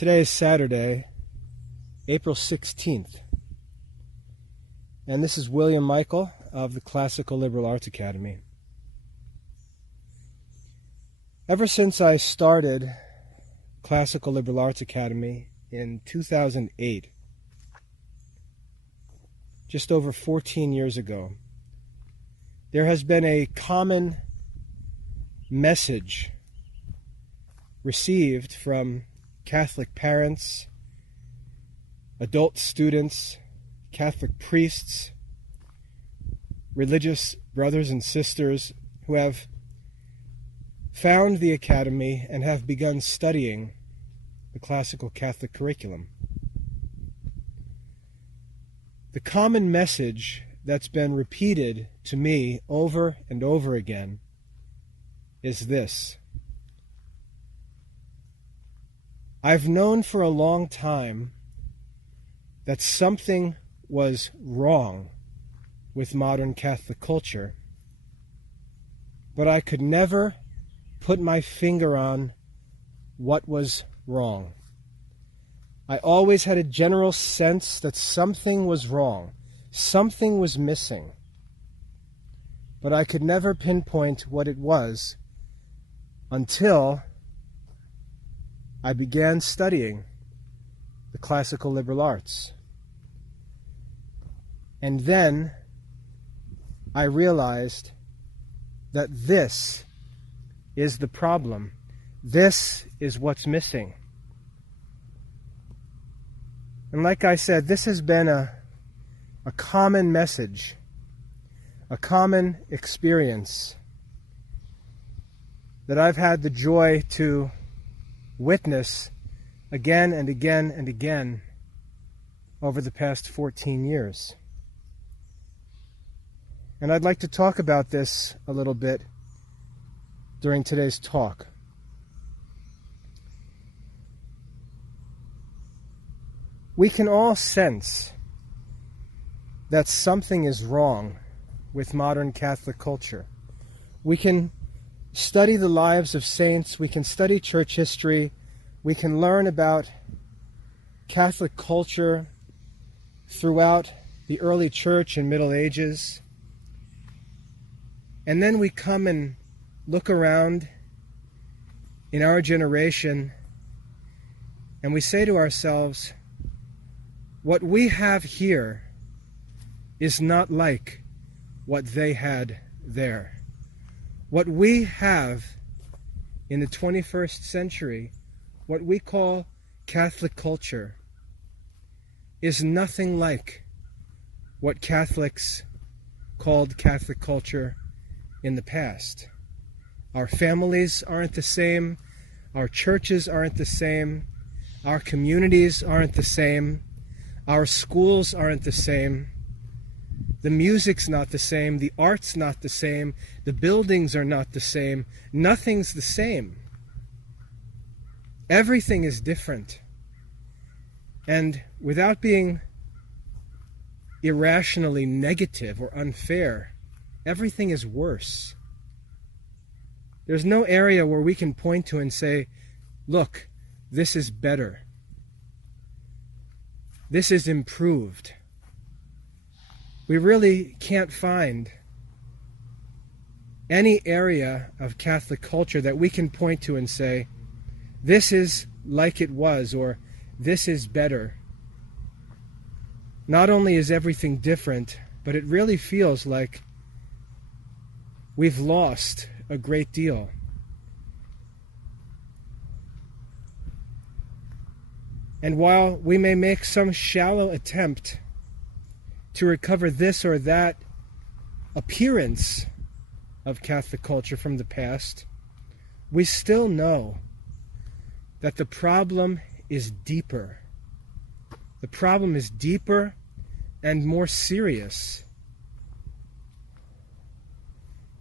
Today is Saturday, April 16th, and this is William Michael of the Classical Liberal Arts Academy. Ever since I started Classical Liberal Arts Academy in 2008, just over 14 years ago, there has been a common message received from Catholic parents, adult students, Catholic priests, religious brothers and sisters who have found the Academy and have begun studying the classical Catholic curriculum. The common message that's been repeated to me over and over again is this: I've known for a long time that something was wrong with modern Catholic culture, but I could never put my finger on what was wrong. I always had a general sense that something was wrong, something was missing, but I could never pinpoint what it was until I began studying the classical liberal arts. And then I realized that this is the problem. This is what's missing. And like I said, this has been a common message, a common experience that I've had the joy to witness again and again and again over the past 14 years. And I'd like to talk about this a little bit during today's talk. We can all sense that something is wrong with modern Catholic culture. We can study the lives of saints, we can study church history, we can learn about Catholic culture throughout the early church and Middle Ages. And then we come and look around in our generation and we say to ourselves, what we have here is not like what they had there. What we have in the 21st century, what we call Catholic culture, is nothing like what Catholics called Catholic culture in the past. Our families aren't the same, our churches aren't the same, our communities aren't the same, our schools aren't the same. The music's not the same, the art's not the same, the buildings are not the same, nothing's the same. Everything is different. And without being irrationally negative or unfair, everything is worse. There's no area where we can point to and say, look, this is better. This is improved. We really can't find any area of Catholic culture that we can point to and say, this is like it was, or this is better. Not only is everything different, but it really feels like we've lost a great deal. And while we may make some shallow attempt to recover this or that appearance of Catholic culture from the past, we still know that the problem is deeper. The problem is deeper and more serious.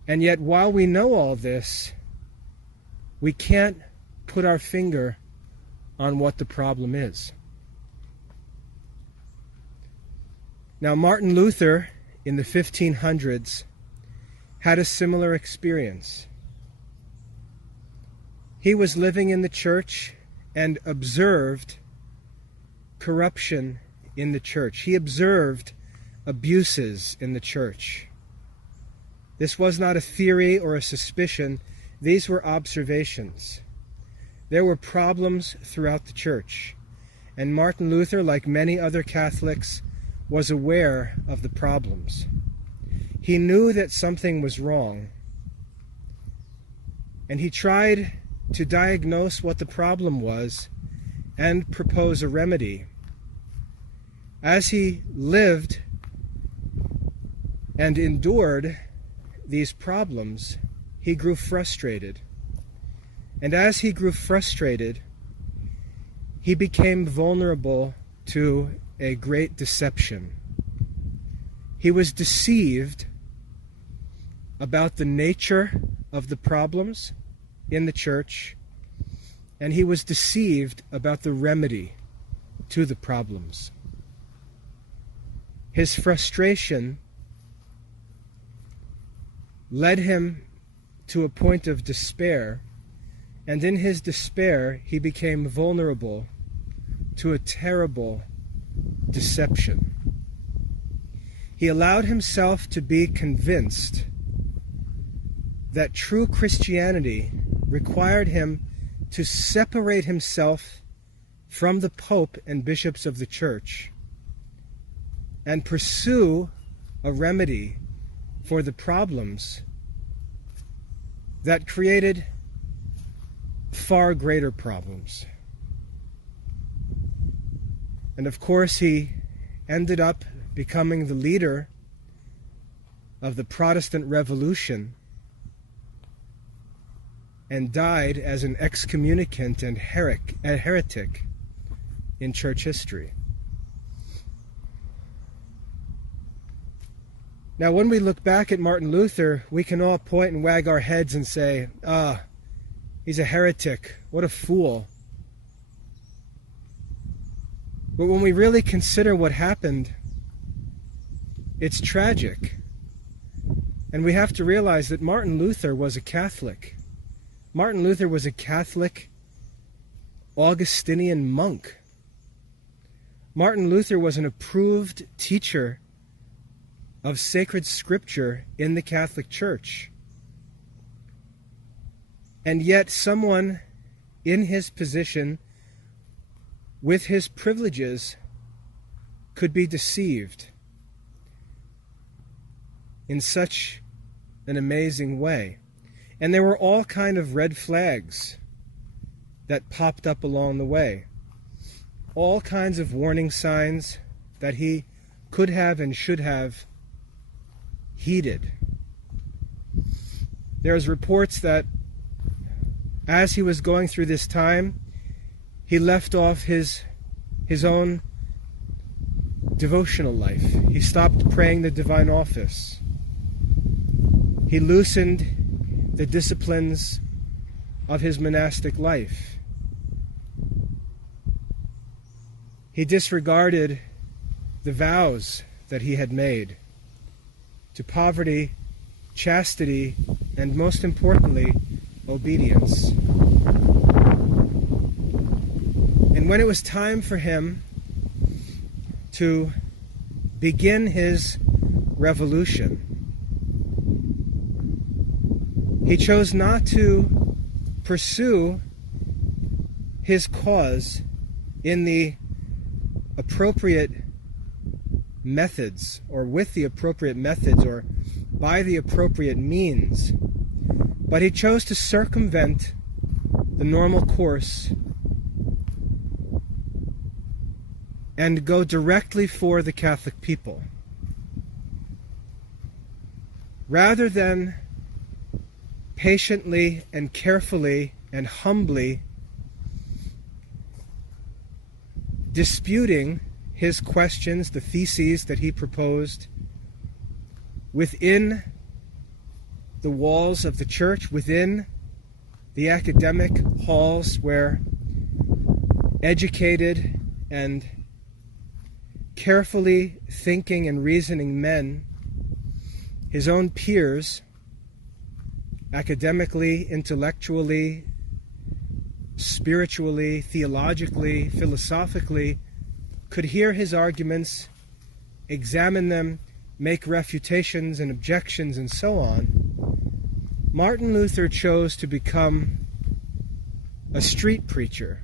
And yet, while we know all this, we can't put our finger on what the problem is. Now, Martin Luther in the 1500s had a similar experience. He was living in the church and observed corruption in the church. He observed abuses in the church. This was not a theory or a suspicion. These were observations. There were problems throughout the church, and Martin Luther, like many other Catholics, was aware of the problems. He knew that something was wrong, and he tried to diagnose what the problem was and propose a remedy. As he lived and endured these problems, he grew frustrated. And as he grew frustrated, he became vulnerable to a great deception. He was deceived about the nature of the problems in the church, and he was deceived about the remedy to the problems. His frustration led him to a point of despair, and in his despair he became vulnerable to a terrible deception. He allowed himself to be convinced that true Christianity required him to separate himself from the Pope and bishops of the church and pursue a remedy for the problems that created far greater problems. And of course, he ended up becoming the leader of the Protestant Revolution and died as an excommunicant and heretic in church history. Now, when we look back at Martin Luther, we can all point and wag our heads and say, he's a heretic, what a fool. But when we really consider what happened, it's tragic. And we have to realize that Martin Luther was a Catholic. Martin Luther was a Catholic Augustinian monk. Martin Luther was an approved teacher of sacred scripture in the Catholic Church. And yet someone in his position, with his privileges, could be deceived in such an amazing way. And there were all kind of red flags that popped up along the way. All kinds of warning signs that he could have and should have heeded. There's reports that as he was going through this time, he left off his own devotional life. He stopped praying the divine office. He loosened the disciplines of his monastic life. He disregarded the vows that he had made to poverty, chastity, and most importantly, obedience. And when it was time for him to begin his revolution, he chose not to pursue his cause in the appropriate methods, or with the appropriate methods, or by the appropriate means, but he chose to circumvent the normal course and go directly for the Catholic people. Rather than patiently and carefully and humbly disputing his questions, the theses that he proposed within the walls of the church, within the academic halls where educated and carefully thinking and reasoning men, his own peers, academically, intellectually, spiritually, theologically, philosophically, could hear his arguments, examine them, make refutations and objections and so on, Martin Luther chose to become a street preacher.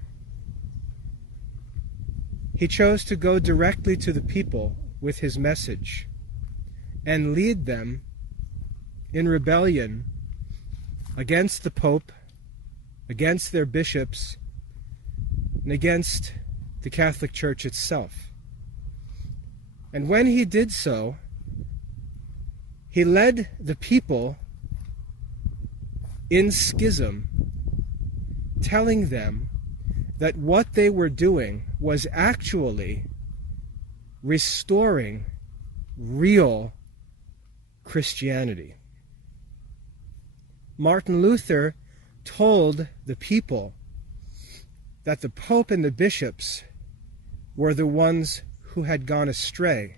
He chose to go directly to the people with his message and lead them in rebellion against the Pope, against their bishops, and against the Catholic Church itself. And when he did so, he led the people in schism, telling them that what they were doing was actually restoring real Christianity. Martin Luther told the people that the Pope and the bishops were the ones who had gone astray.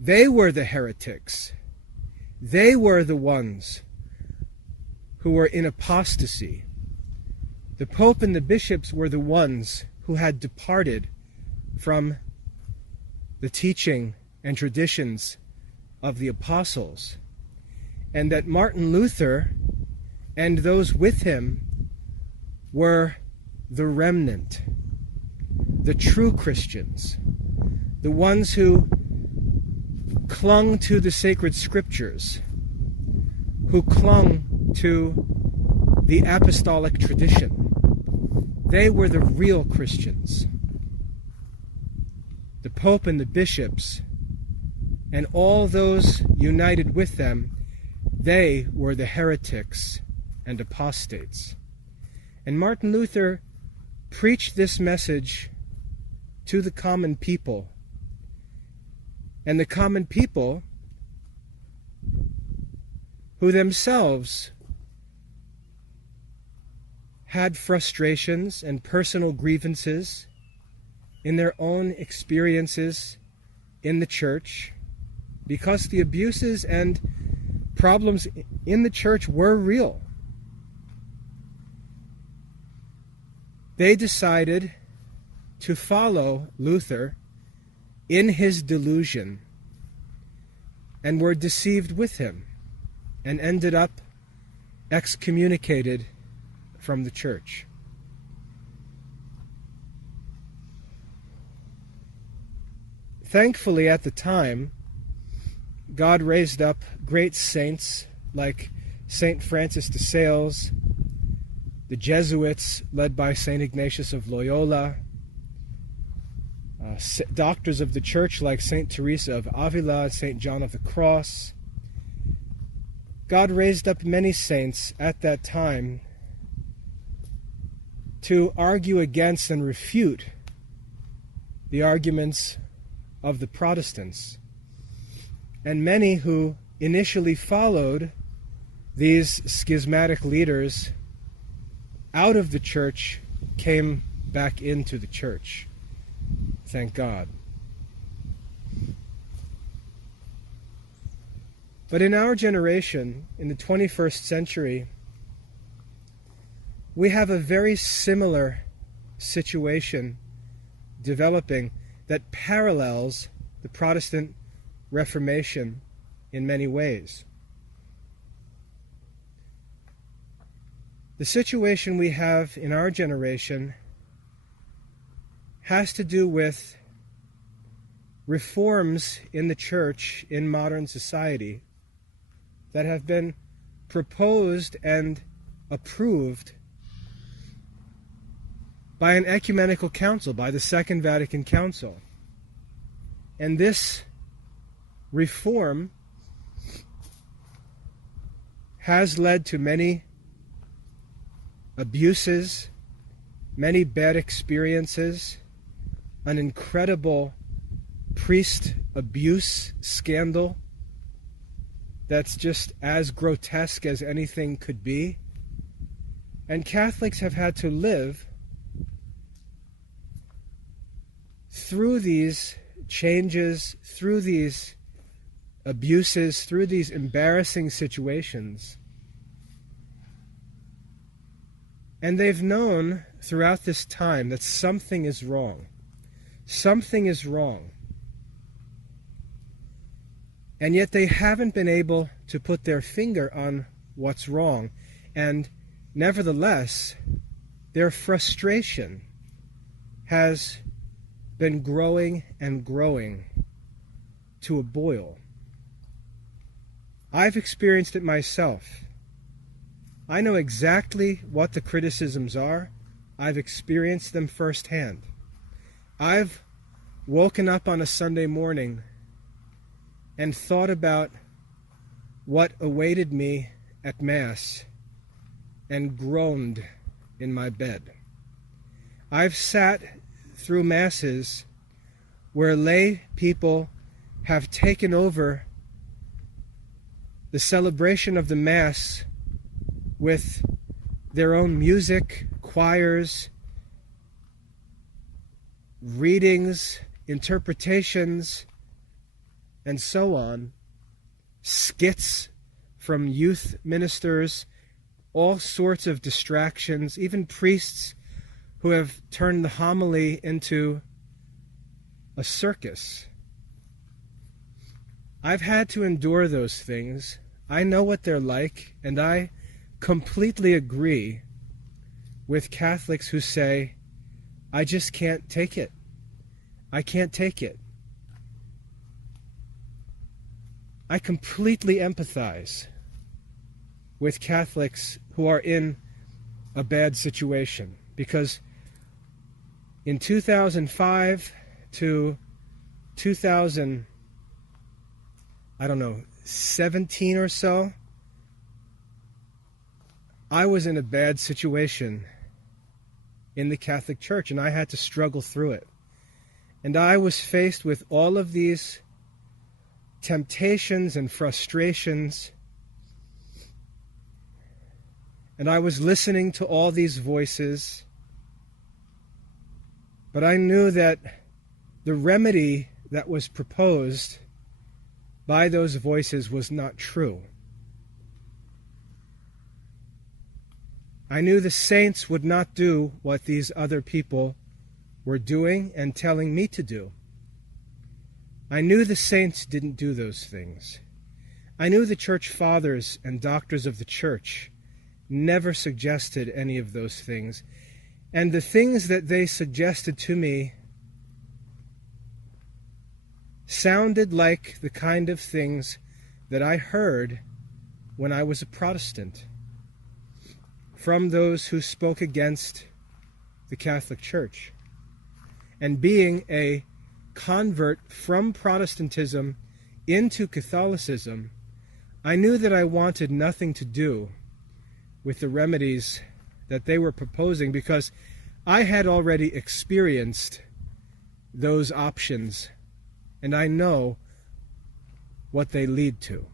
They were the heretics. They were the ones who were in apostasy. The Pope and the bishops were the ones who had departed from the teaching and traditions of the apostles, and that Martin Luther and those with him were the remnant, the true Christians, the ones who clung to the sacred scriptures, who clung to the apostolic tradition. They were the real Christians. The Pope and the bishops and all those united with them, they were the heretics and apostates. And Martin Luther preached this message to the common people. And the common people, who themselves had frustrations and personal grievances in their own experiences in the church, because the abuses and problems in the church were real. They decided to follow Luther in his delusion and were deceived with him and ended up excommunicated from the church. Thankfully, at the time, God raised up great saints like Saint Francis de Sales, the Jesuits led by Saint Ignatius of Loyola, doctors of the church like Saint Teresa of Avila, Saint John of the Cross. God raised up many saints at that time to argue against and refute the arguments of the Protestants. And many who initially followed these schismatic leaders out of the church came back into the church. Thank God. But in our generation, in the 21st century, we have a very similar situation developing that parallels the Protestant Reformation in many ways. The situation we have in our generation has to do with reforms in the church in modern society that have been proposed and approved by an ecumenical council, by the Second Vatican Council. And this reform has led to many abuses, many bad experiences, an incredible priest abuse scandal that's just as grotesque as anything could be. And Catholics have had to live through these changes, through these abuses, through these embarrassing situations, And they've known throughout this time that something is wrong. Something is wrong. And yet they haven't been able to put their finger on what's wrong. And nevertheless, their frustration has been growing and growing to a boil. I've experienced it myself. I know exactly what the criticisms are. I've experienced them firsthand. I've woken up on a Sunday morning and thought about what awaited me at Mass and groaned in my bed. I've sat through Masses where lay people have taken over the celebration of the Mass with their own music, choirs, readings, interpretations, and so on, skits from youth ministers, all sorts of distractions, even priests who have turned the homily into a circus. I've had to endure those things. I know what they're like, and I completely agree with Catholics who say, I just can't take it. I can't take it. I completely empathize with Catholics who are in a bad situation, because in 2005 to 2017 or so, I was in a bad situation in the Catholic Church, and I had to struggle through it. And I was faced with all of these temptations and frustrations, and I was listening to all these voices, but I knew that the remedy that was proposed by those voices was not true. I knew the saints would not do what these other people were doing and telling me to do. I knew the saints didn't do those things. I knew the church fathers and doctors of the church never suggested any of those things. And the things that they suggested to me sounded like the kind of things that I heard when I was a Protestant from those who spoke against the Catholic Church. And being a convert from Protestantism into Catholicism, I knew that I wanted nothing to do with the remedies that they were proposing, because I had already experienced those options, and I know what they lead to.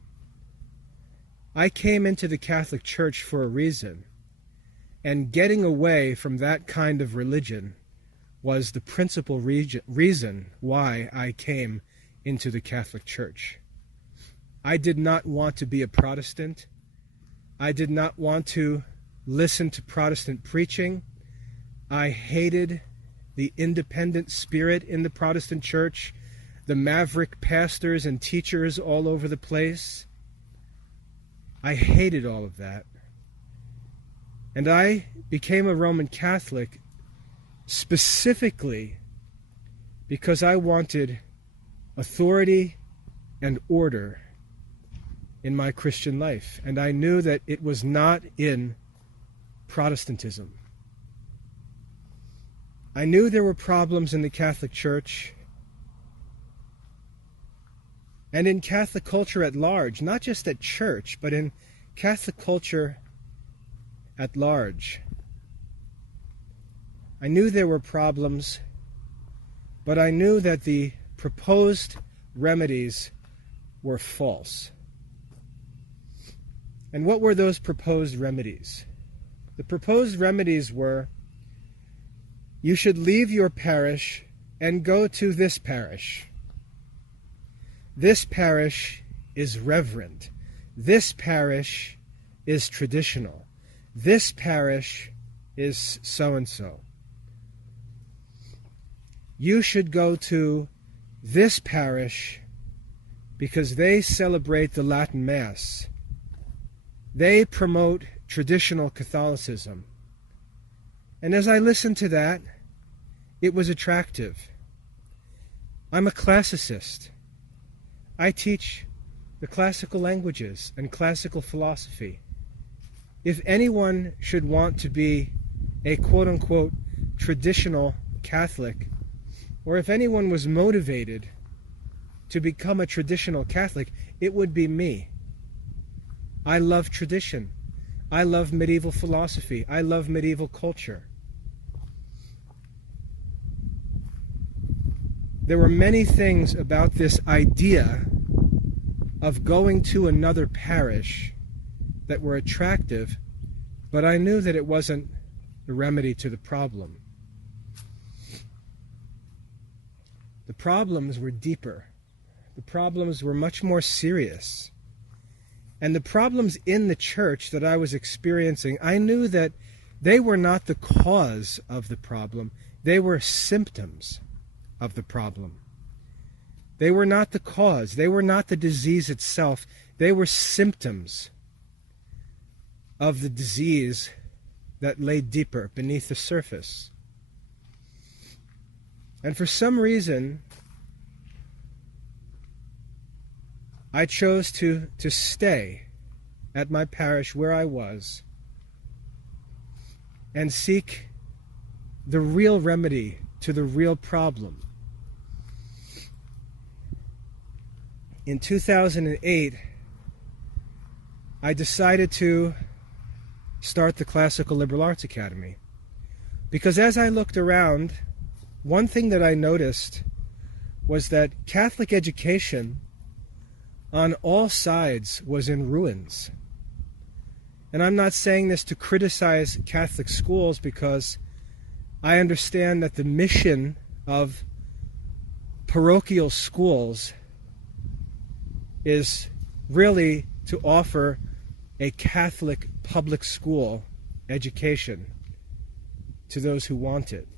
I came into the Catholic Church for a reason, and getting away from that kind of religion was the principal reason why I came into the Catholic Church. I did not want to be a Protestant. I did not want to listen to Protestant preaching. I hated the independent spirit in the Protestant Church, the maverick pastors and teachers all over the place. I hated all of that. And I became a Roman Catholic specifically because I wanted authority and order in my Christian life. And I knew that it was not in Protestantism. I knew there were problems in the Catholic Church and in Catholic culture at large, not just at church, but in Catholic culture at large. I knew there were problems, but I knew that the proposed remedies were false. And what were those proposed remedies? The proposed remedies were, you should leave your parish and go to this parish. This parish is reverent. This parish is traditional. This parish is so-and-so. You should go to this parish because they celebrate the Latin Mass. They promote traditional Catholicism. And as I listened to that, it was attractive. I'm a classicist. I teach the classical languages and classical philosophy. If anyone should want to be a quote-unquote traditional Catholic, or if anyone was motivated to become a traditional Catholic, it would be me. I love tradition. I love medieval philosophy. I love medieval culture. There were many things about this idea of going to another parish that were attractive, but I knew that it wasn't the remedy to the problem. The problems were deeper. The problems were much more serious. And the problems in the church that I was experiencing, I knew that they were not the cause of the problem. They were symptoms of the problem. They were not the cause. They were not the disease itself. They were symptoms of the disease that lay deeper beneath the surface. And for some reason, I chose to stay at my parish where I was and seek the real remedy to the real problem. In 2008, I decided to start the Classical Liberal Arts Academy. Because as I looked around, one thing that I noticed was that Catholic education on all sides was in ruins. And I'm not saying this to criticize Catholic schools, because I understand that the mission of parochial schools is really to offer a Catholic public school education to those who want it.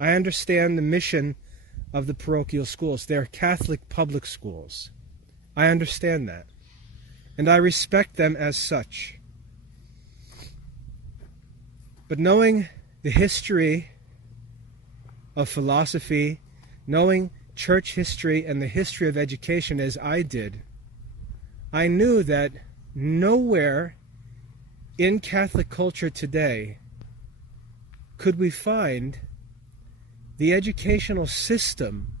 I understand the mission of the parochial schools. They're Catholic public schools. I understand that. And I respect them as such. But knowing the history of philosophy, knowing church history and the history of education as I did, I knew that nowhere in Catholic culture today could we find the educational system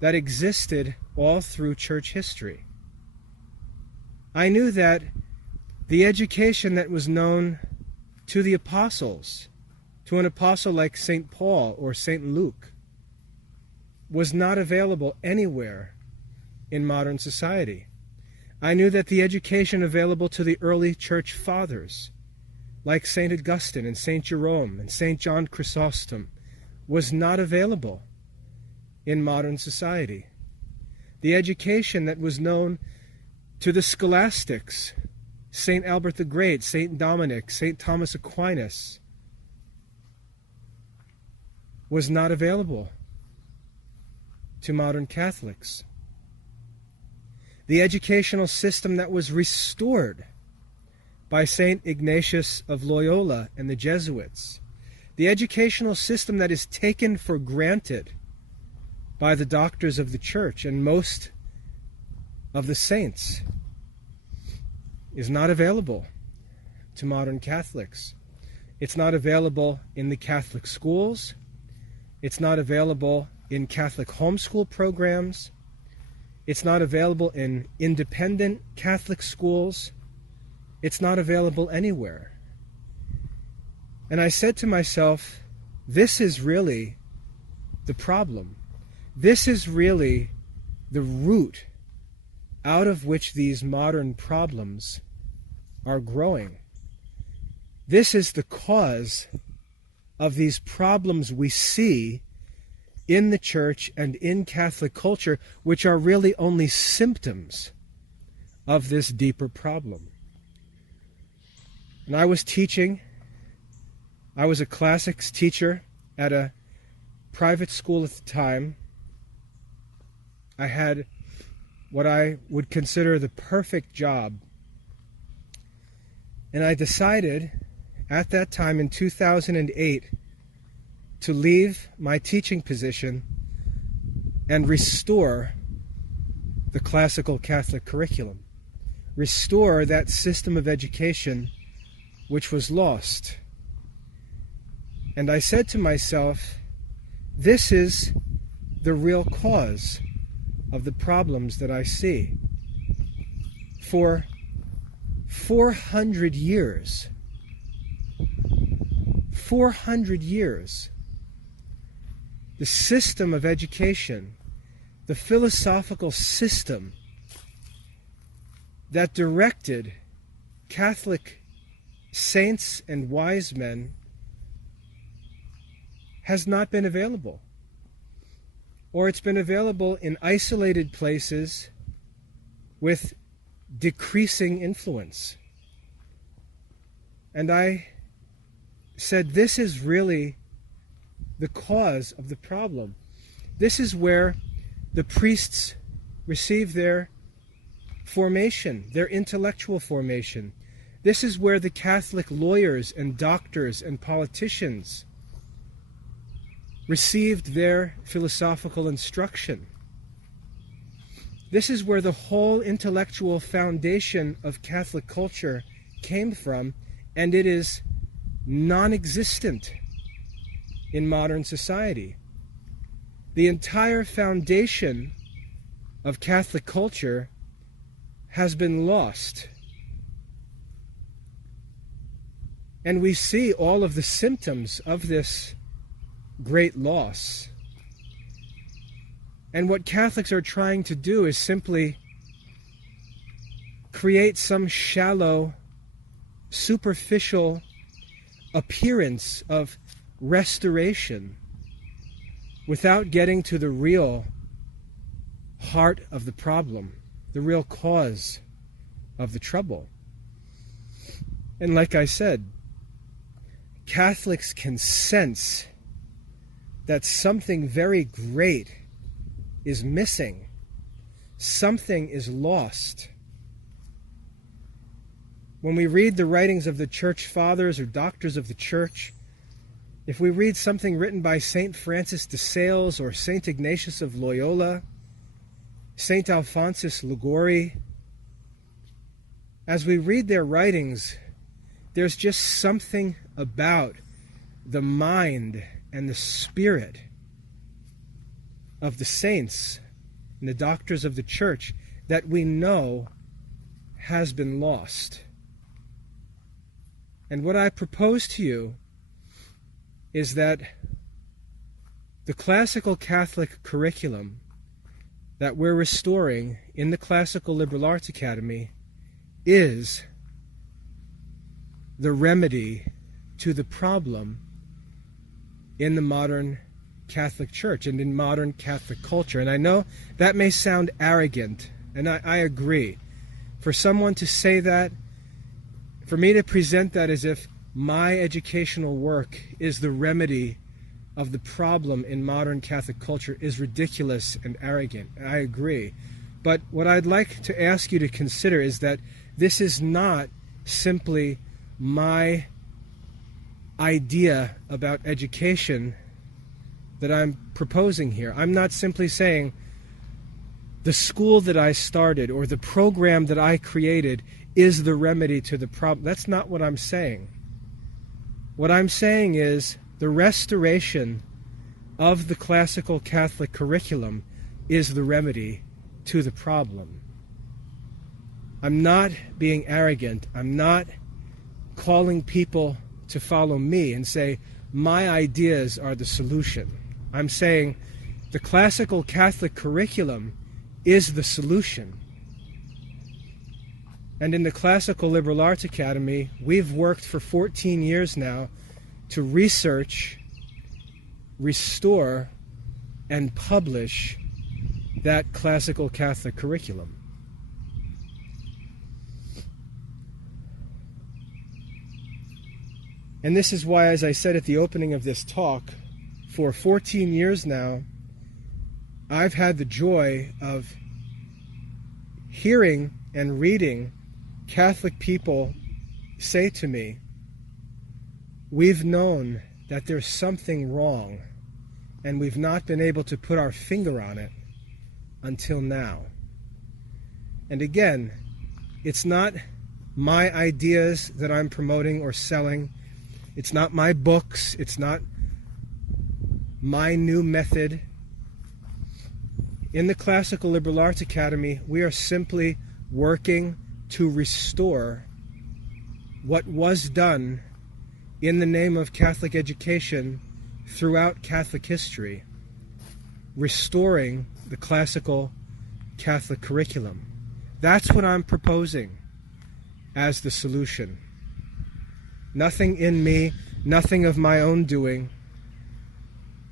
that existed all through church history. I knew that the education that was known to the apostles, to an apostle like St. Paul or St. Luke, was not available anywhere in modern society. I knew that the education available to the early church fathers, like St. Augustine and St. Jerome and St. John Chrysostom, was not available in modern society. The education that was known to the scholastics, St. Albert the Great, St. Dominic, St. Thomas Aquinas, was not available to modern Catholics. The educational system that was restored by St. Ignatius of Loyola and the Jesuits, the educational system that is taken for granted by the doctors of the church and most of the saints, is not available to modern Catholics. It's not available in the Catholic schools. It's not available in Catholic homeschool programs. It's not available in independent Catholic schools. It's not available anywhere. And I said to myself, this is really the problem. This is really the root out of which these modern problems are growing. This is the cause of these problems we see in the church and in Catholic culture, which are really only symptoms of this deeper problem. And I was teaching I was a classics teacher at a private school at the time. I had what I would consider the perfect job. And I decided at that time in 2008 to leave my teaching position and restore the classical Catholic curriculum. Restore that system of education which was lost. And I said to myself, this is the real cause of the problems that I see. For 400 years, the system of education, the philosophical system that directed Catholic saints and wise men has not been available. Or it's been available in isolated places with decreasing influence. And I said, this is really the cause of the problem. This is where the priests receive their formation, their intellectual formation. This is where the Catholic lawyers and doctors and politicians received their philosophical instruction. This is where the whole intellectual foundation of Catholic culture came from, and it is non-existent in modern society. The entire foundation of Catholic culture has been lost. And we see all of the symptoms of this great loss. And what Catholics are trying to do is simply create some shallow, superficial appearance of restoration without getting to the real heart of the problem, the real cause of the trouble. And like I said, Catholics can sense that something very great is missing. Something is lost. When we read the writings of the church fathers or doctors of the church, if we read something written by St. Francis de Sales or St. Ignatius of Loyola, St. Alphonsus Liguori, as we read their writings, there's just something about the mind and the spirit of the saints and the doctors of the church that we know has been lost. And what I propose to you is that the classical Catholic curriculum that we're restoring in the Classical Liberal Arts Academy is the remedy to the problem in the modern Catholic Church and in modern Catholic culture. And I know that may sound arrogant, and I agree. For someone to say that, for me to present that as if my educational work is the remedy of the problem in modern Catholic culture is ridiculous and arrogant. I agree. But what I'd like to ask you to consider is that this is not simply my idea about education that I'm proposing here. I'm not simply saying the school that I started or the program that I created is the remedy to the problem. That's not what I'm saying. What I'm saying is the restoration of the classical Catholic curriculum is the remedy to the problem. I'm not being arrogant. I'm not calling people to follow me and say, my ideas are the solution. I'm saying the classical Catholic curriculum is the solution. And in the Classical Liberal Arts Academy, we've worked for 14 years now to research, restore, and publish that classical Catholic curriculum. And this is why, as I said at the opening of this talk, for 14 years now, I've had the joy of hearing and reading Catholic people say to me, we've known that there's something wrong, and we've not been able to put our finger on it until now. And again, it's not my ideas that I'm promoting or selling. It's not my books. It's not my new method. In the Classical Liberal Arts Academy, we are simply working to restore what was done in the name of Catholic education throughout Catholic history, restoring the classical Catholic curriculum. That's what I'm proposing as the solution. Nothing in me, nothing of my own doing.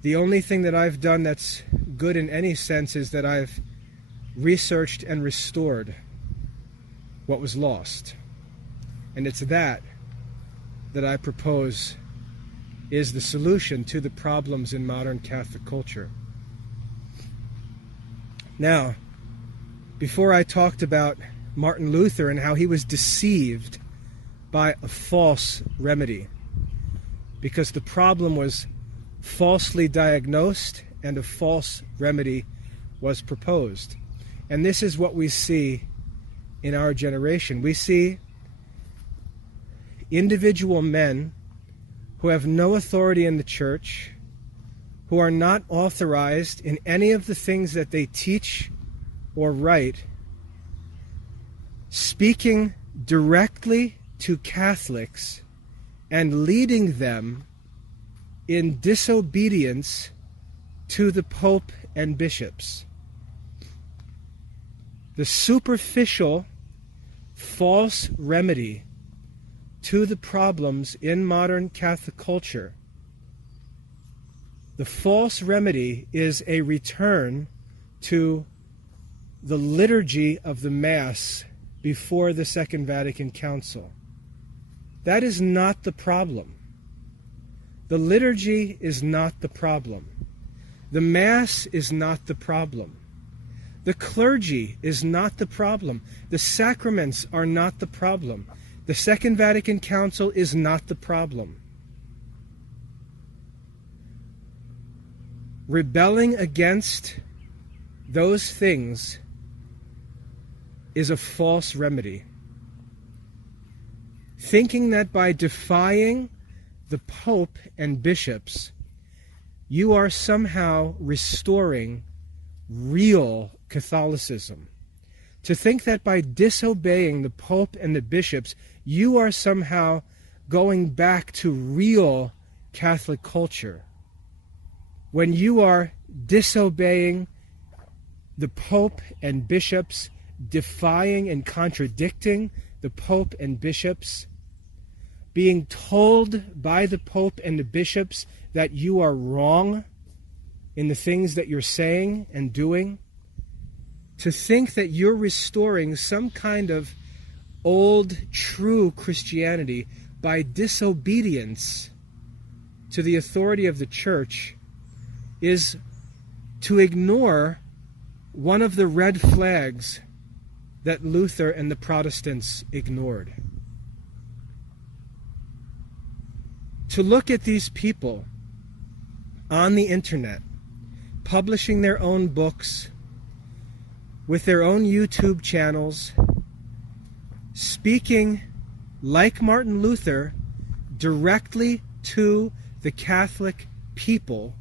The only thing that I've done that's good in any sense is that I've researched and restored what was lost. And it's that I propose is the solution to the problems in modern Catholic culture. Now, before I talked about Martin Luther and how he was deceived by a false remedy, because the problem was falsely diagnosed and a false remedy was proposed. And this is what we see in our generation. We see individual men who have no authority in the church, who are not authorized in any of the things that they teach or write, speaking directly to Catholics and leading them in disobedience to the Pope and bishops. The superficial, false remedy to the problems in modern Catholic culture, the false remedy is a return to the liturgy of the Mass before the Second Vatican Council. That is not the problem. The liturgy is not the problem. The Mass is not the problem. The clergy is not the problem. The sacraments are not the problem. The Second Vatican Council is not the problem. Rebelling against those things is a false remedy. Thinking that by defying the Pope and bishops, you are somehow restoring real Catholicism. To think that by disobeying the Pope and the bishops, you are somehow going back to real Catholic culture. When you are disobeying the Pope and bishops, defying and contradicting the Pope and bishops, being told by the Pope and the bishops that you are wrong in the things that you're saying and doing, to think that you're restoring some kind of old, true Christianity by disobedience to the authority of the Church is to ignore one of the red flags that Luther and the Protestants ignored. To look at these people on the internet, publishing their own books, with their own YouTube channels, speaking like Martin Luther directly to the Catholic people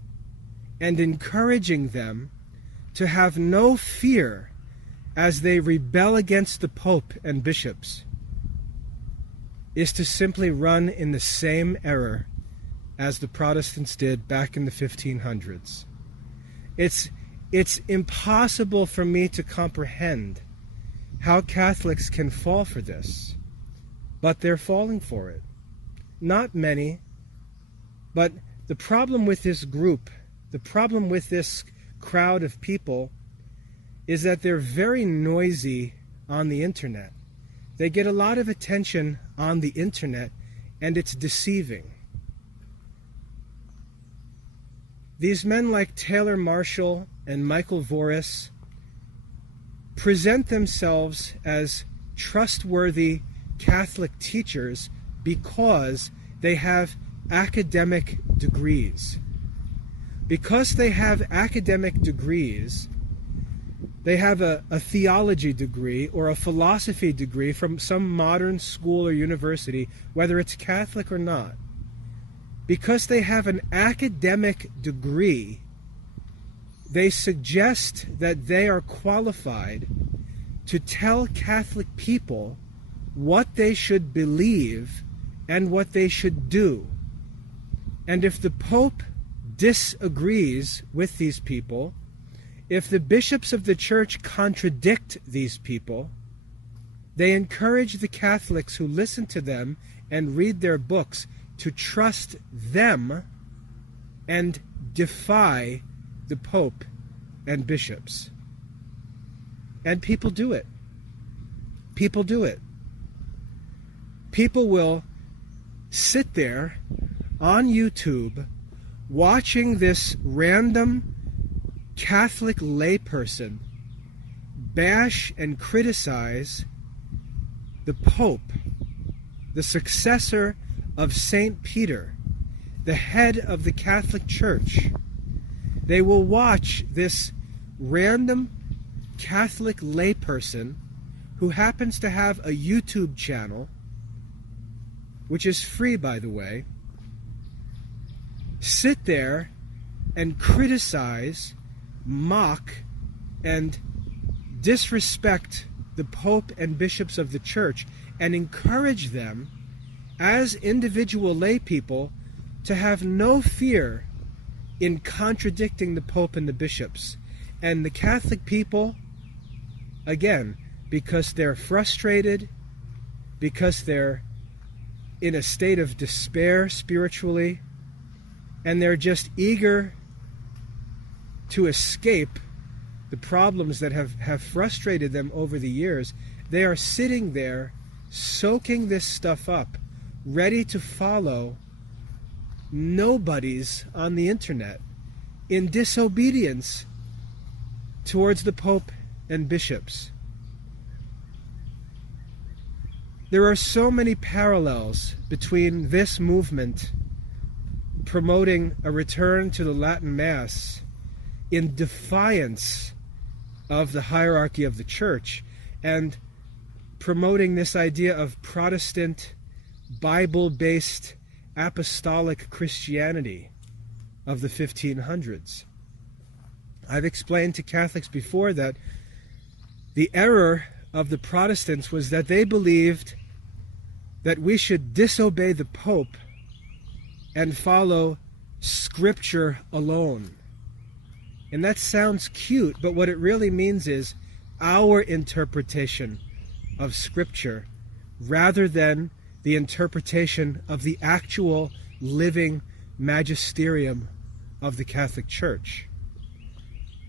and encouraging them to have no fear as they rebel against the Pope and bishops, is to simply run in the same error as the Protestants did back in the 1500s. It's impossible for me to comprehend how Catholics can fall for this, but they're falling for it. Not many, but the problem with this group, the problem with this crowd of people, is that they're very noisy on the internet. They get a lot of attention on the internet, and it's deceiving. these men like Taylor Marshall and Michael Voris present themselves as trustworthy Catholic teachers because they have academic degrees. Because they have academic degrees, they have a theology degree or a philosophy degree from some modern school or university, whether it's Catholic or not. Because they have an academic degree, they suggest that they are qualified to tell Catholic people what they should believe and what they should do. And if the Pope disagrees with these people, if the bishops of the Church contradict these people, they encourage the Catholics who listen to them and read their books to trust them and defy the Pope and bishops. And people do it. People do it. People will sit there on YouTube watching this random Catholic layperson bash and criticize the Pope, the successor of St. Peter, the head of the Catholic Church. They will watch this random Catholic layperson who happens to have a YouTube channel, which is free, by the way, sit there and criticize, mock, and disrespect the Pope and bishops of the Church, and encourage them as individual lay people to have no fear in contradicting the Pope and the bishops. And the Catholic people, again, because they're frustrated, because they're in a state of despair spiritually, and they're just eager to escape the problems that have frustrated them over the years, they are sitting there soaking this stuff up, ready to follow nobodies on the internet in disobedience towards the Pope and bishops. There are so many parallels between this movement promoting a return to the Latin Mass in defiance of the hierarchy of the Church and promoting this idea of Protestant, Bible-based, apostolic Christianity of the 1500s. I've explained to Catholics before that the error of the Protestants was that they believed that we should disobey the Pope and follow Scripture alone. And that sounds cute, but what it really means is our interpretation of Scripture rather than the interpretation of the actual living magisterium of the Catholic Church.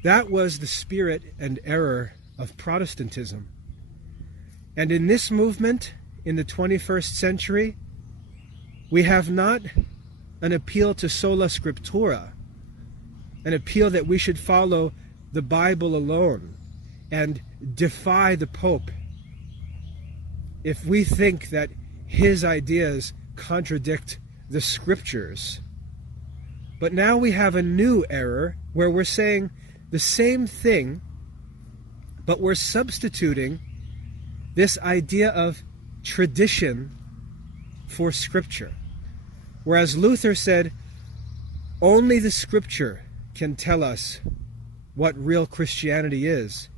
That was the spirit and error of Protestantism. And in this movement, in the 21st century, we have not an appeal to sola scriptura, an appeal that we should follow the Bible alone and defy the Pope if we think that his ideas contradict the Scriptures. But now we have a new error where we're saying the same thing, but we're substituting this idea of tradition for Scripture. Whereas Luther said, only the Scripture can tell us what real Christianity is.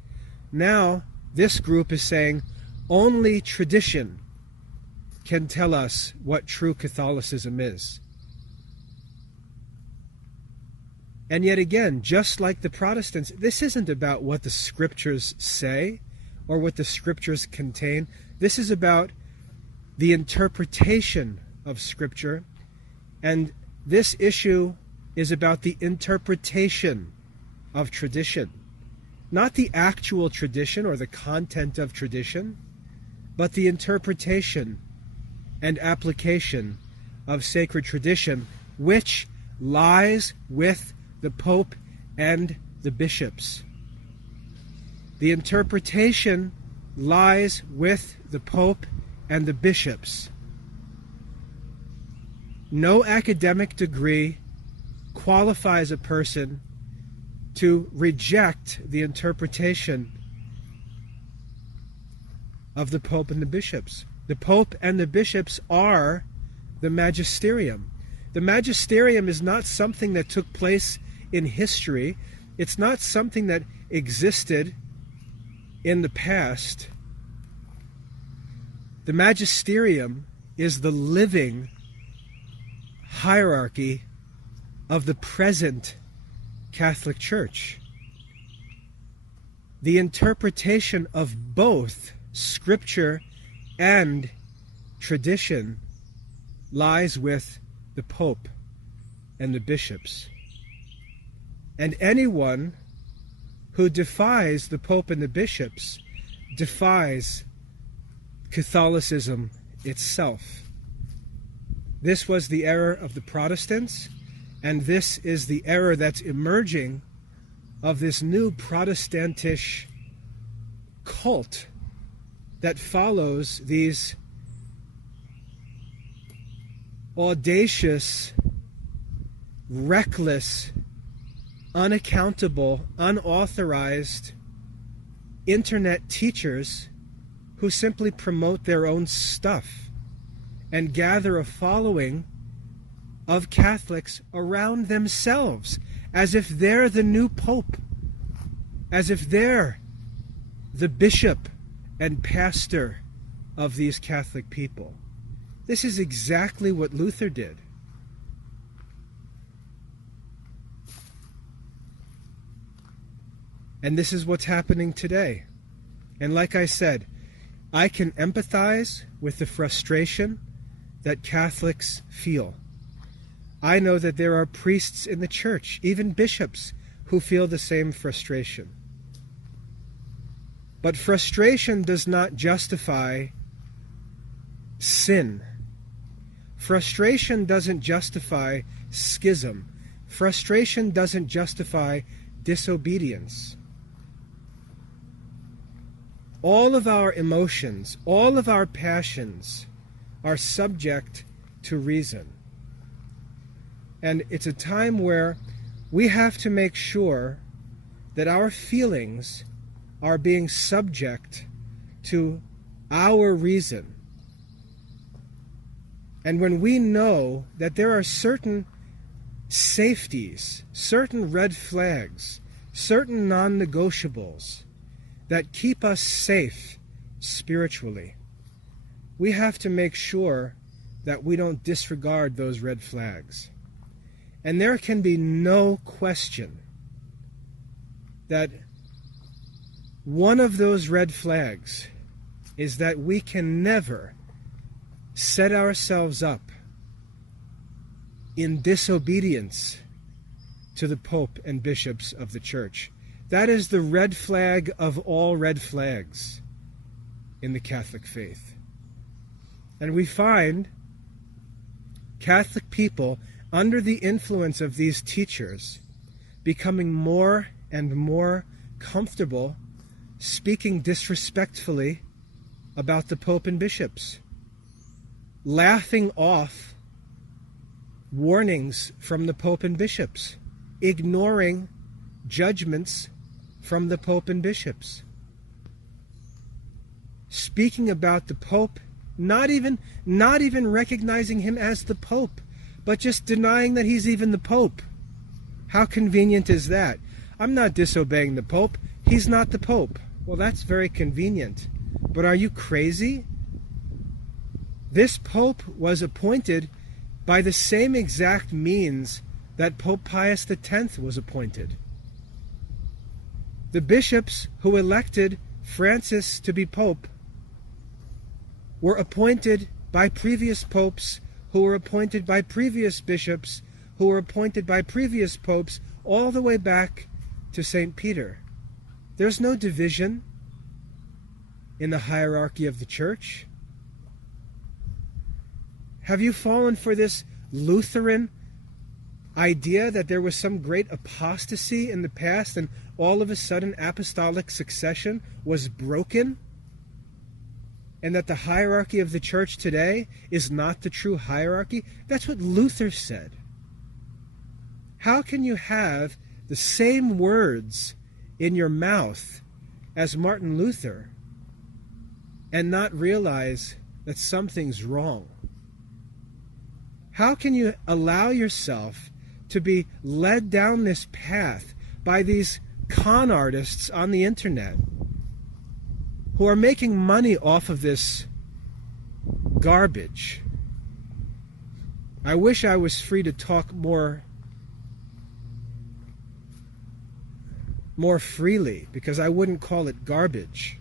Now, this group is saying, only tradition can tell us what true Catholicism is. And yet again, just like the Protestants, this isn't about what the Scriptures say or what the Scriptures contain. This is about the interpretation of Scripture, and this issue is about the interpretation of tradition. Not the actual tradition or the content of tradition, but the interpretation and application of sacred tradition, which lies with the Pope and the bishops. The interpretation lies with the Pope and the bishops. No academic degree qualifies a person to reject the interpretation of the Pope and the bishops. The Pope and the bishops are the magisterium. The magisterium is not something that took place in history. It's not something that existed in the past. The magisterium is the living hierarchy of the present Catholic Church. The interpretation of both Scripture and tradition lies with the Pope and the bishops. And anyone who defies the Pope and the bishops defies Catholicism itself. This was the error of the Protestants, and this is the error that's emerging of this new Protestantish cult that follows these audacious, reckless, unaccountable, unauthorized internet teachers who simply promote their own stuff and gather a following of Catholics around themselves, as if they're the new Pope, as if they're the bishop and pastor of these Catholic people. This is exactly what Luther did. And this is what's happening today. And like I said, I can empathize with the frustration that Catholics feel. I know that there are priests in the church, even bishops, who feel the same frustration. But frustration does not justify sin. Frustration doesn't justify schism. Frustration doesn't justify disobedience. All of our emotions, all of our passions are subject to reason. And it's a time where we have to make sure that our feelings are being subject to our reason. And when we know that there are certain safeties, certain red flags, certain non-negotiables that keep us safe spiritually, we have to make sure that we don't disregard those red flags. And there can be no question that one of those red flags is that we can never set ourselves up in disobedience to the Pope and bishops of the Church. That is the red flag of all red flags in the Catholic faith. And we find Catholic people under the influence of these teachers becoming more and more comfortable speaking disrespectfully about the Pope and bishops, laughing off warnings from the Pope and bishops, ignoring judgments from the Pope and bishops, speaking about the Pope, not even recognizing him as the Pope, but just denying that he's even the Pope. How convenient is that? I'm not disobeying the Pope. He's not the Pope. Well, that's very convenient. But are you crazy? This Pope was appointed by the same exact means that Pope Pius X was appointed. The bishops who elected Francis to be Pope were appointed by previous popes, who were appointed by previous bishops, who were appointed by previous popes, all the way back to St. Peter. There's no division in the hierarchy of the Church. Have you fallen for this Lutheran idea that there was some great apostasy in the past and all of a sudden apostolic succession was broken, and that the hierarchy of the church today is not the true hierarchy? That's what Luther said. How can you have the same words in your mouth as Martin Luther and not realize that something's wrong? How can you allow yourself to be led down this path by these con artists on the internet who are making money off of this garbage? I wish I was free to talk more freely, because I wouldn't call it garbage.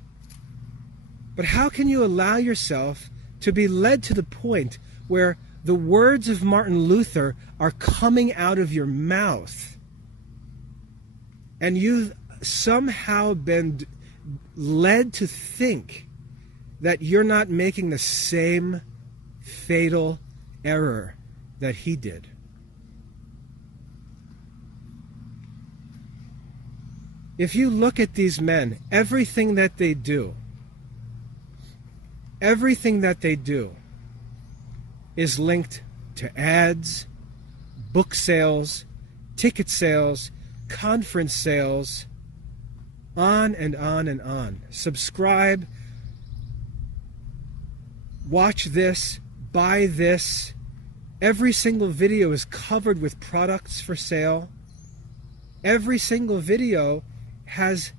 But how can you allow yourself to be led to the point where the words of Martin Luther are coming out of your mouth, and you've somehow been led to think that you're not making the same fatal error that he did? If you look at these men, everything that they do is linked to ads, book sales, ticket sales, conference sales, on and on and on. Subscribe, watch this, buy this. Every single video is covered with products for sale. Every single video has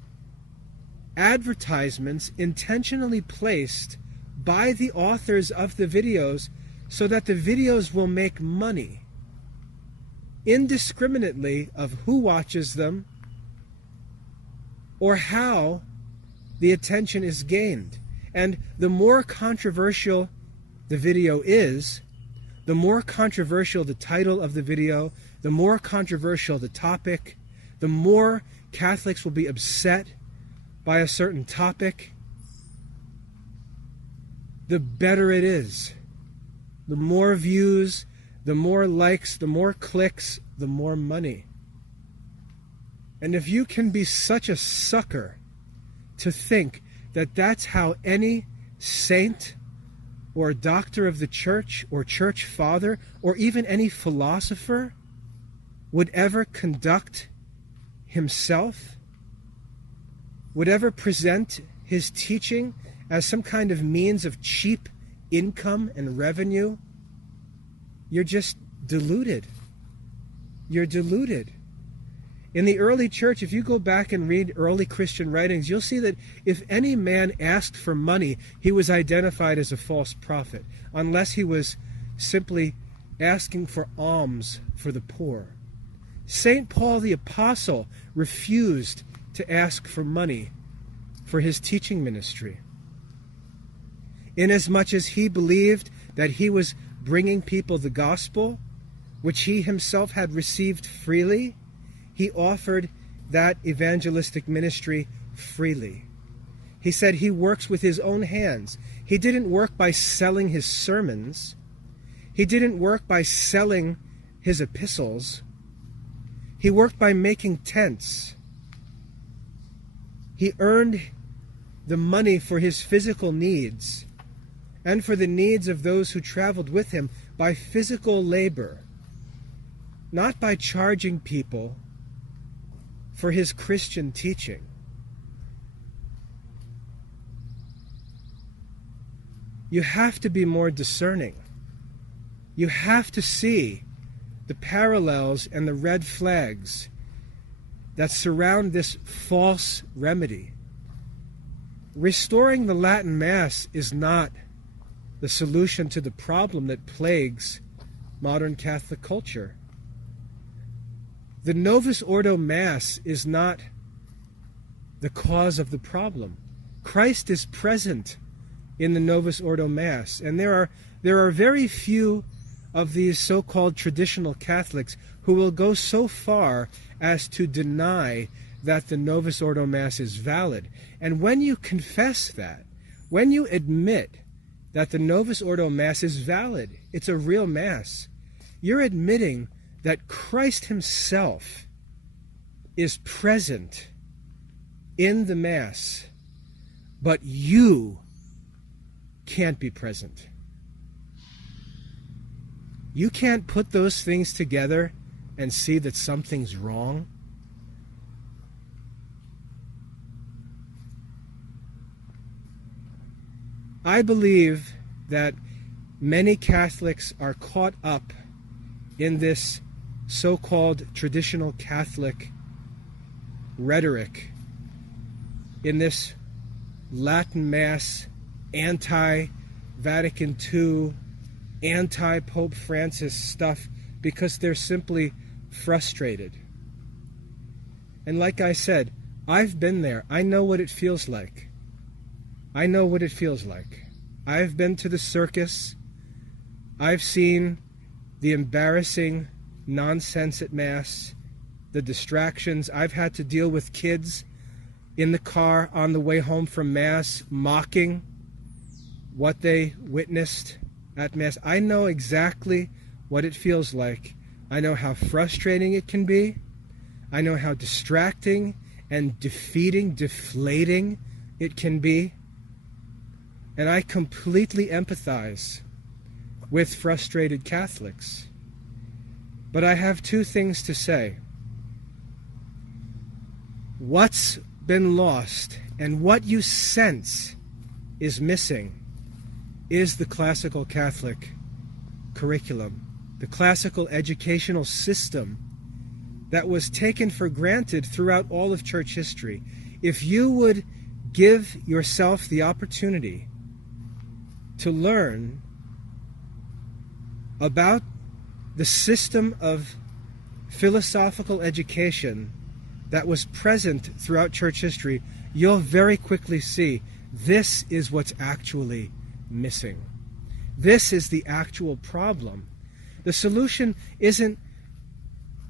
advertisements intentionally placed by the authors of the videos so that the videos will make money indiscriminately of who watches them or how the attention is gained. And the more controversial the video is, the more controversial the title of the video, the more controversial the topic, the more Catholics will be upset by a certain topic, the better it is. The more views, the more likes, the more clicks, the more money. And if you can be such a sucker to think that that's how any saint or doctor of the church or church father or even any philosopher would ever conduct himself, would ever present his teaching as some kind of means of cheap income and revenue, you're just deluded. You're deluded. In the early church, if you go back and read early Christian writings, you'll see that if any man asked for money, he was identified as a false prophet, unless he was simply asking for alms for the poor. St. Paul the Apostle refused to ask for money for his teaching ministry, inasmuch as he believed that he was bringing people the gospel, which he himself had received freely. He offered that evangelistic ministry freely. He said he works with his own hands. He didn't work by selling his sermons. He didn't work by selling his epistles. He worked by making tents. He earned the money for his physical needs and for the needs of those who traveled with him by physical labor, not by charging people for his Christian teaching. You have to be more discerning. You have to see the parallels and the red flags that surround this false remedy. Restoring the Latin Mass is not the solution to the problem that plagues modern Catholic culture. The Novus Ordo Mass is not the cause of the problem. Christ is present in the Novus Ordo Mass, and there are very few of these so-called traditional Catholics who will go so far as to deny that the Novus Ordo Mass is valid. And when you confess that, when you admit that the Novus Ordo Mass is valid, it's a real Mass, you're admitting that Christ himself is present in the Mass, but you can't be present. You can't put those things together and see that something's wrong. I believe that many Catholics are caught up in this so-called traditional Catholic rhetoric, in this Latin Mass, anti-Vatican II, anti-Pope Francis stuff, because they're simply frustrated. And like I said, I've been there. I know what it feels like. I know what it feels like. I've been to the circus. I've seen the embarrassing nonsense at Mass, the distractions. I've had to deal with kids in the car on the way home from Mass mocking what they witnessed at Mass. I know exactly what it feels like. I know how frustrating it can be. I know how distracting and defeating, deflating it can be. And I completely empathize with frustrated Catholics. But I have two things to say. What's been lost and what you sense is missing is the classical Catholic curriculum, the classical educational system that was taken for granted throughout all of church history. If you would give yourself the opportunity to learn about the system of philosophical education that was present throughout church history, you'll very quickly see this is what's actually missing. This is the actual problem. The solution isn't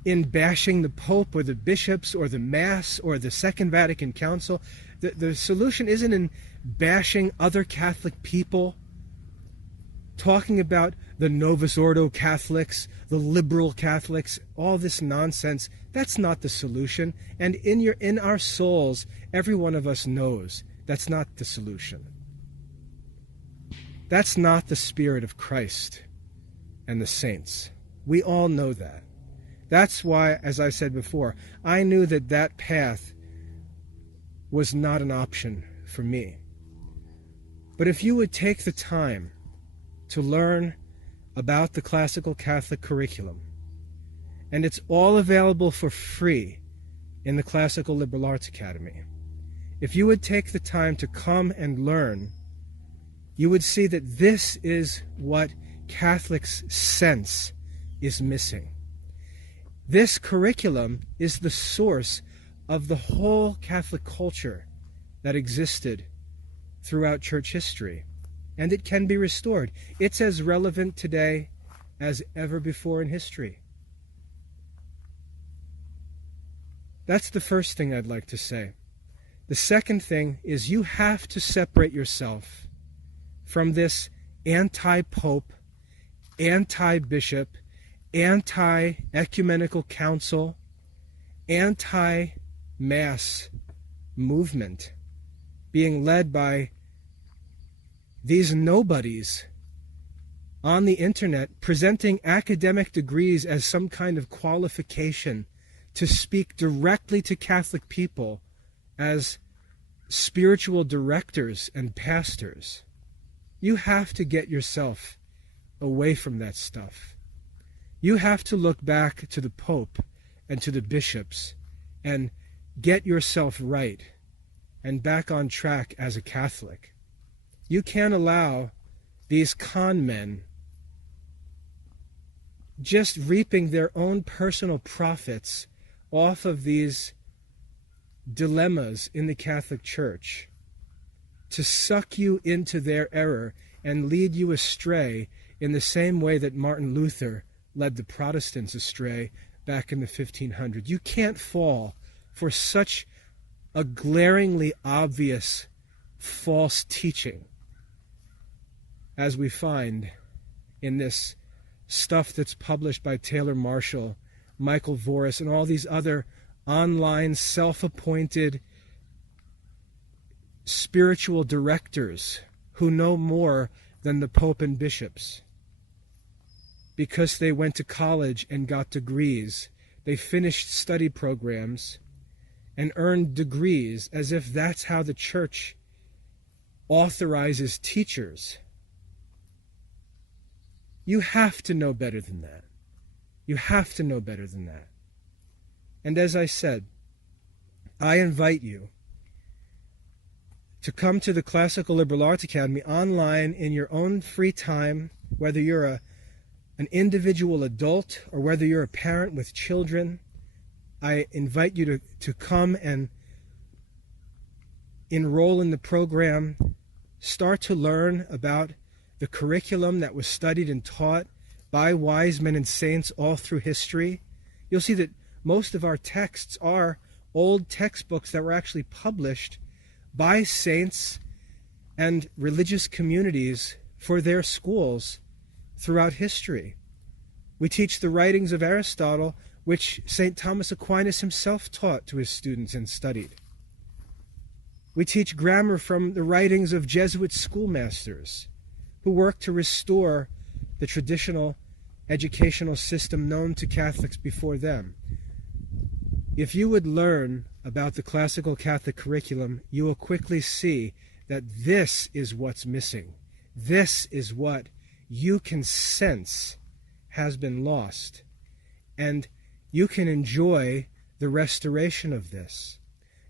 in bashing the Pope or the bishops or the Mass or the Second Vatican Council. The solution isn't in bashing other Catholic people, talking about the Novus Ordo Catholics, the liberal Catholics, all this nonsense. That's not the solution. And in our souls, every one of us knows that's not the solution. That's not the spirit of Christ and the saints. We all know that. That's why, as I said before, I knew that that path was not an option for me. But if you would take the time to learn about the classical Catholic curriculum, and it's all available for free in the Classical Liberal Arts Academy. If you would take the time to come and learn, you would see that this is what Catholics sense is missing. This curriculum is the source of the whole Catholic culture that existed throughout church history, and it can be restored. It's as relevant today as ever before in history. That's the first thing I'd like to say. The second thing is you have to separate yourself from this anti-pope, anti-bishop, anti-ecumenical council, anti-mass movement being led by these nobodies on the internet presenting academic degrees as some kind of qualification to speak directly to Catholic people as spiritual directors and pastors. You have to get yourself away from that stuff. You have to look back to the Pope and to the bishops and get yourself right and back on track as a Catholic. You can't allow these con men just reaping their own personal profits off of these dilemmas in the Catholic Church to suck you into their error and lead you astray in the same way that Martin Luther led the Protestants astray back in the 1500s. You can't fall for such a glaringly obvious false teaching as we find in this stuff that's published by Taylor Marshall Michael Voris and all these other online self-appointed spiritual directors who know more than the Pope and bishops. Because they went to college and got degrees, they finished study programs and earned degrees as if that's how the church authorizes teachers. You have to know better than that. You have to know better than that. And as I said, I invite you to come to the Classical Liberal Arts Academy online in your own free time, whether you're an individual adult or whether you're a parent with children. I invite you to come and enroll in the program, start to learn about the curriculum that was studied and taught by wise men and saints all through history. You'll see that most of our texts are old textbooks that were actually published by saints and religious communities for their schools throughout history. We teach the writings of Aristotle, which St. Thomas Aquinas himself taught to his students and studied. We teach grammar from the writings of Jesuit schoolmasters who worked to restore the traditional educational system known to Catholics before them. If you would learn about the classical Catholic curriculum, you will quickly see that this is what's missing. This is what you can sense has been lost. And you can enjoy the restoration of this.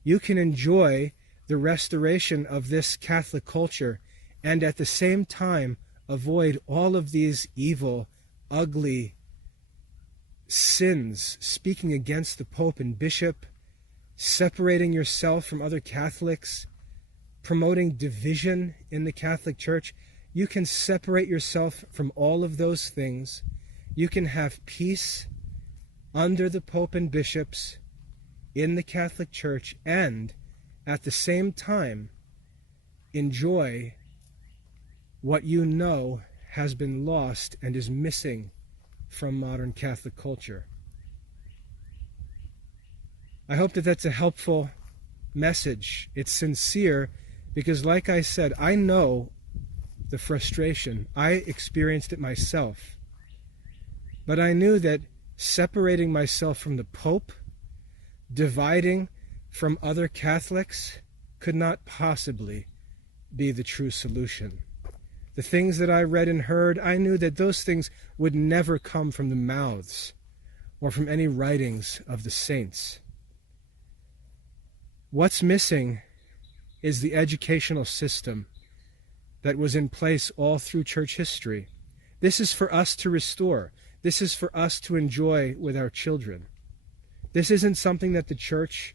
You can enjoy the restoration of this Catholic culture and at the same time avoid all of these evil, ugly sins, speaking against the Pope and Bishop, separating yourself from other Catholics, promoting division in the Catholic Church. You can separate yourself from all of those things. You can have peace under the Pope and bishops in the Catholic Church and at the same time enjoy what you know has been lost and is missing from modern Catholic culture. I hope that that's a helpful message. It's sincere because, like I said, I know the frustration. I experienced it myself. But I knew that separating myself from the Pope, dividing from other Catholics, could not possibly be the true solution. The things that I read and heard, I knew that those things would never come from the mouths or from any writings of the saints. What's missing is the educational system that was in place all through church history. This is for us to restore. This is for us to enjoy with our children. This isn't something that the church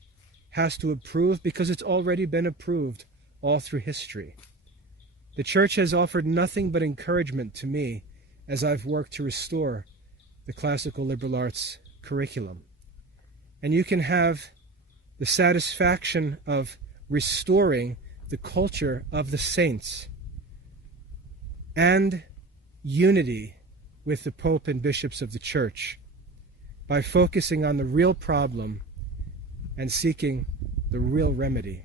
has to approve because it's already been approved all through history. The church has offered nothing but encouragement to me as I've worked to restore the classical liberal arts curriculum. And you can have the satisfaction of restoring the culture of the saints and unity with the Pope and bishops of the church by focusing on the real problem and seeking the real remedy.